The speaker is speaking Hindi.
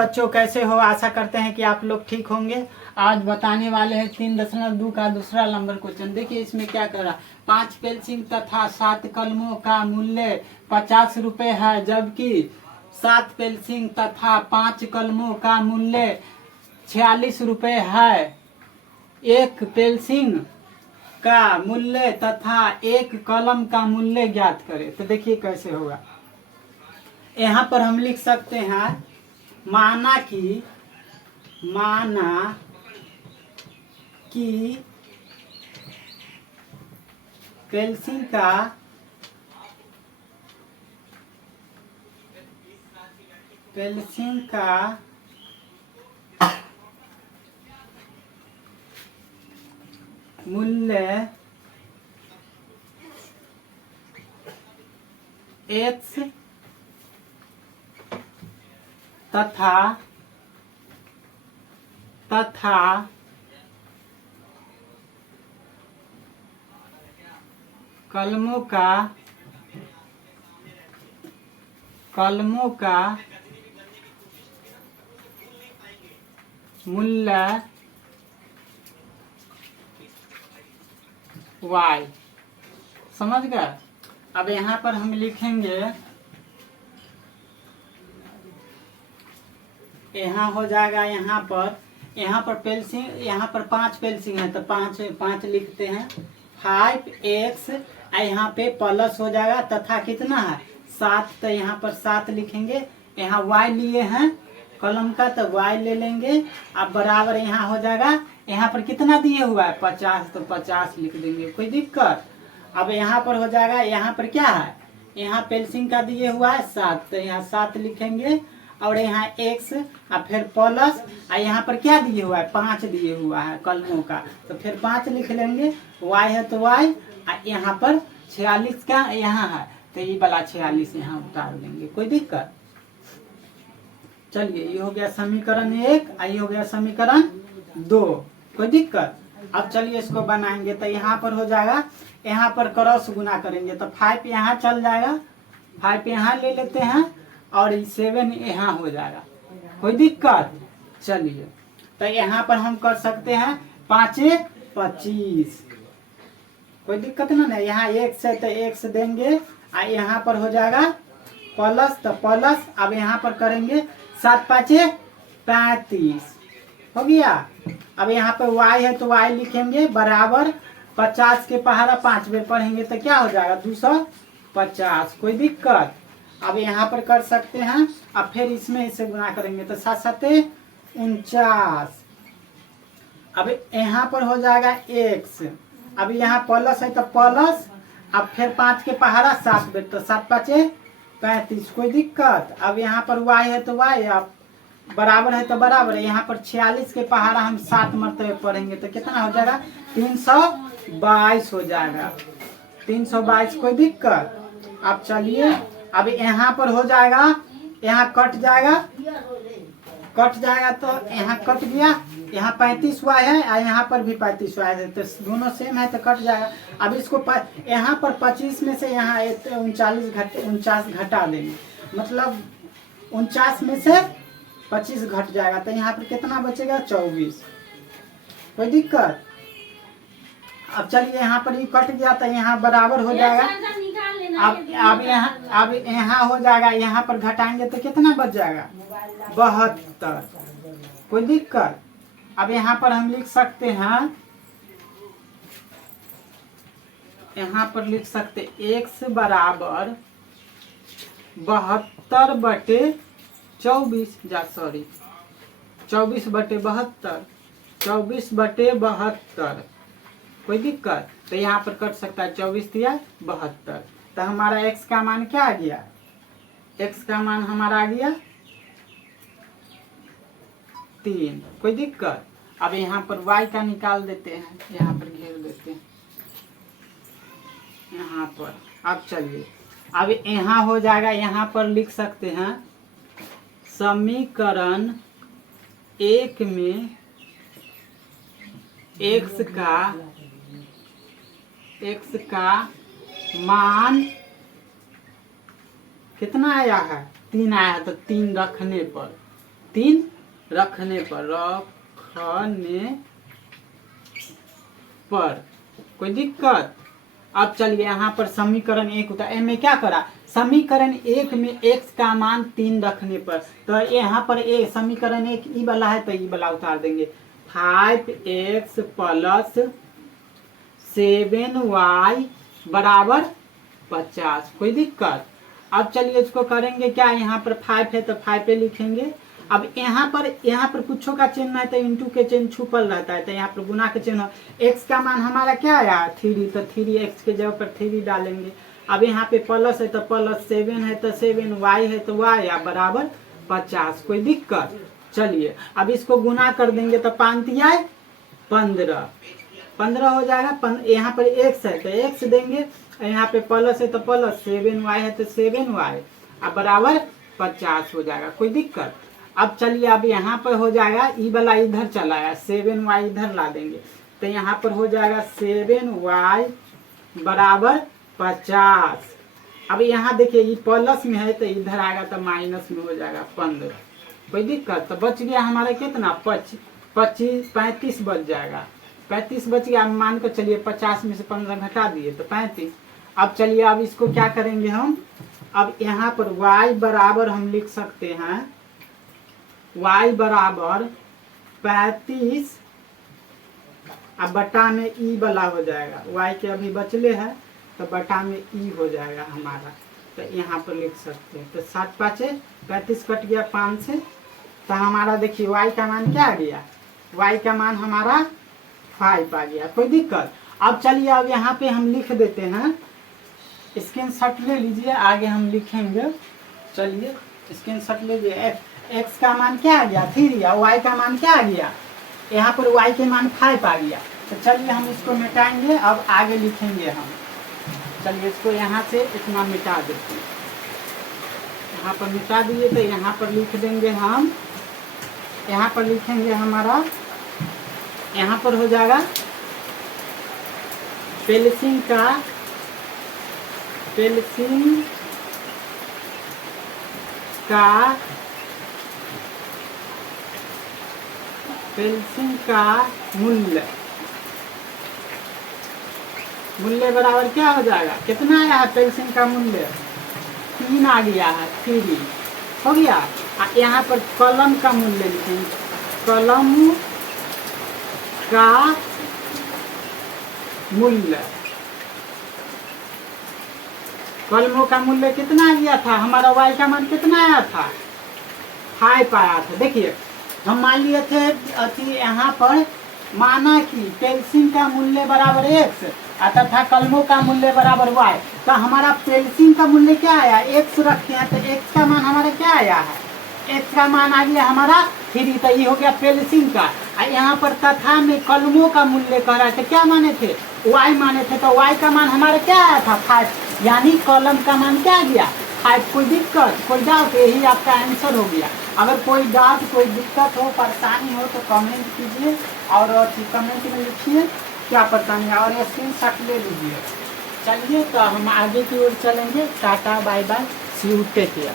बच्चों, कैसे हो? आशा करते हैं कि आप लोग ठीक होंगे। आज बताने वाले हैं 3.2 का दूसरा नंबर क्वेश्चन। देखिए इसमें क्या कर रहा। 5 पेंसिल तथा 7 कलमों का मूल्य 50 रुपये है, जबकि 7 पेंसिल तथा 5 कलमों का मूल्य 46 रुपये है। एक पेंसिल का मूल्य तथा एक कलम का मूल्य ज्ञात करें। तो देखिए कैसे होगा। यहाँ पर हम लिख सकते हैं माना कि पेंसिल का मूल्य x तथा कलमों का मूल्य y। समझ गए? अब यहाँ पर हम लिखेंगे, यहाँ हो जाएगा यहाँ पर पेंसिल, यहाँ पर 5 पेंसिल है तो 5 लिखते हैं। 5x यहाँ पे प्लस हो जाएगा तथा कितना है 7, तो यहाँ पर 7 लिखेंगे। यहाँ y लिए हैं कलम का तो y ले लेंगे। अब बराबर यहाँ हो जाएगा, यहाँ पर कितना दिए हुआ है 50, तो 50 लिख देंगे, कोई दिक्कत। अब यहाँ पर हो जाएगा, यहाँ पर क्या है, यहाँ पेंसिल का दिए हुआ है 7, तो यहाँ 7 लिखेंगे। और यहाँ x और फिर प्लस, और यहाँ पर क्या दिए हुआ है 5 दिए हुआ है कलमों का, तो फिर 5 लिख लेंगे। y है तो y, और यहाँ पर 46 का यहाँ है तो ये वाला 46 यहाँ उतार देंगे, कोई दिक्कत। चलिए ये हो गया समीकरण 1, ये हो गया समीकरण 2, कोई दिक्कत। अब चलिए इसको बनाएंगे। तो यहाँ पर हो जाएगा, यहाँ पर क्रॉस गुना करेंगे तो 5 यहाँ चल जाएगा, 5 यहाँ ले लेते हैं और 7 यहाँ हो जाएगा, कोई दिक्कत। चलिए तो यहाँ पर हम कर सकते हैं 5 25, कोई दिक्कत ना। यहाँ x है तो x देंगे, यहाँ पर हो जाएगा प्लस तो प्लस। अब यहाँ पर करेंगे 7 5 35, हो गया। अब यहाँ पे y है तो y लिखेंगे बराबर 50 के पहाड़ा 5 बेर पढ़ेंगे तो क्या हो जाएगा 250, कोई दिक्कत। अब यहाँ पर कर सकते हैं, अब फिर इसमें इसे गुना करेंगे तो 7 7 49। अब यहाँ पर हो जाएगा x, अब यहाँ प्लस है तो प्लस, अब फिर 5 के पहाड़ा 7 बेर तो 7 5 35, कोई दिक्कत। अब यहाँ पर y है तो y, अब बराबर है तो बराबर है। यहाँ पर 46 के पहाड़ा हम 7 मरतबे पढ़ेंगे तो कितना हो जाएगा 322 हो जाएगा, 322, कोई दिक्कत। अब चलिए अब यहाँ पर हो जाएगा, यहाँ कट जाएगा तो यहाँ कट गया, यहाँ 35y है और यहाँ पर भी 35y है तो दोनों सेम है तो कट जाएगा। अब इसको यहाँ पर 25 में से यहाँ 49 घटा देंगे, मतलब 49 में से 25 घट जाएगा तो यहाँ पर कितना बचेगा 24, कोई दिक्कत। अब चलिए यहाँ पर ये कट गया तो यहाँ बराबर हो जाएगा। अब यहाँ हो जाएगा, यहाँ पर घटाएंगे तो कितना बच जाएगा 72, कोई दिक्कत। अब यहाँ पर हम लिख सकते हैं, यहाँ पर लिख सकते x बराबर 72 बटे 24, 24 बटे 72, 24 बटे 72, कोई दिक्कत। तो यहाँ पर कट सकता है 24 या 72, तो हमारा x का मान क्या आ गया, x का मान हमारा आ गया 3, कोई दिक्कत। अब यहाँ पर y का निकाल देते हैं, यहाँ पर घेर देते हैं यहाँ पर। अब चलिए अब यहाँ हो जाएगा, यहाँ पर लिख सकते हैं समीकरण 1 में x का मान कितना आया है 3 आया है, तो 3 रखने पर 3 रखने पर कोई दिक्कत। अब चलिए यहाँ पर समीकरण 1 होता है, में क्या करा, समीकरण 1 में x का मान 3 रखने पर, तो यहाँ पर समीकरण 1 ई वाला है तो ई वाला उतार देंगे। 5x प्लस 7y बराबर 50, कोई दिक्कत। अब चलिए इसको करेंगे क्या, यहाँ पर 5 है तो 5 पे लिखेंगे। अब यहाँ पर कुछों का चिन्ह है तो इंटू के चिन्ह छुपल रहता है, तो यहाँ पर गुना के चिन्ह। x का मान हमारा क्या आया 3, तो 3x के जगह पर 3 डालेंगे। अब यहाँ पे प्लस है तो प्लस, 7 है तो 7, y है तो y बराबर 50, कोई दिक्कत। चलिए अब इसको गुना कर देंगे तो 5 तिया 15 हो जाएगा। यहाँ पर x है तो x देंगे, यहाँ पे प्लस है तो प्लस, 7y है तो 7y अब बराबर 50 हो जाएगा, कोई दिक्कत। अब चलिए अब यहाँ पर हो जाएगा, ई वाला इधर चला आया, 7y इधर ला देंगे तो यहाँ पर हो जाएगा 7y बराबर 50। अब यहाँ देखिए ये प्लस में है तो इधर आएगा तो माइनस में हो जाएगा 15, कोई दिक्कत। तो बच गया हमारा कितना 35 बच जाएगा, 35 बच गया। मान कर चलिए 50 में से 15 घटा दिए तो 35। अब चलिए अब इसको क्या करेंगे हम, अब यहाँ पर y बराबर हम लिख सकते हैं, y बराबर 35 अब बटा में ई वाला हो जाएगा, y के अभी बचले है तो बटा में ई हो जाएगा हमारा, तो यहाँ पर लिख सकते हैं। तो 7 5 35 कट गया 5 से, तो हमारा देखिए y का मान क्या आ गया, y का मान हमारा 5 आ गया, कोई दिक्कत। अब चलिए अब यहाँ पे हम लिख देते हैं, स्क्रीनशॉट ले लीजिए, आगे हम लिखेंगे। चलिए स्क्रीनशॉट लीजिए, x का मान क्या आ गया 3 और y का मान क्या आ गया, यहाँ पर y के मान 5 आ गया। तो चलिए हम इसको मिटाएंगे, अब आगे लिखेंगे हम। चलिए इसको यहाँ से इतना मिटा देते हैं, यहाँ पर मिटा दिए तो यहाँ पर लिख देंगे हम, यहाँ पर लिखेंगे हमारा, यहाँ पर हो जाएगा पेल्सिंग का मूल्य बराबर क्या हो जाएगा, कितना आया है पेल्सिंग का मूल्य 3 आ गया है, 3 हो गया। यहाँ पर कलम का मूल्य लिखेंगे, कलम का मूल्य, कलमों का मूल्य कितना आ गया था, हमारा y का मान कितना आया था 5 आया था। देखिए हम मान लिए थे अति, यहाँ पर माना कि पेल्सिंग का मूल्य बराबर x आता था, कलमों का मूल्य बराबर y, तो हमारा पेल्सिंग का मूल्य क्या आया x रखे हैं, तो x का मान हमारा क्या आया है, x का मान आ गया हमारा 3, तो ये हो गया पेल्सिंग का। यहाँ पर तथा में कलमों का मूल्य कह रहा था, क्या माने थे y माने थे, तो y का मान हमारा क्या आया था 5, यानी कलम का मान क्या गया 5। कोई दिक्कत, कोई डाउट, यही आपका आंसर हो गया। अगर कोई डाउट, कोई दिक्कत हो, परेशानी हो तो कमेंट कीजिए और कमेंट में लिखिए क्या परेशानी है, और स्क्रीनशॉट ले लीजिए। चलिए तो हम आगे की ओर चलेंगे। Tata bye bye, see you, take care.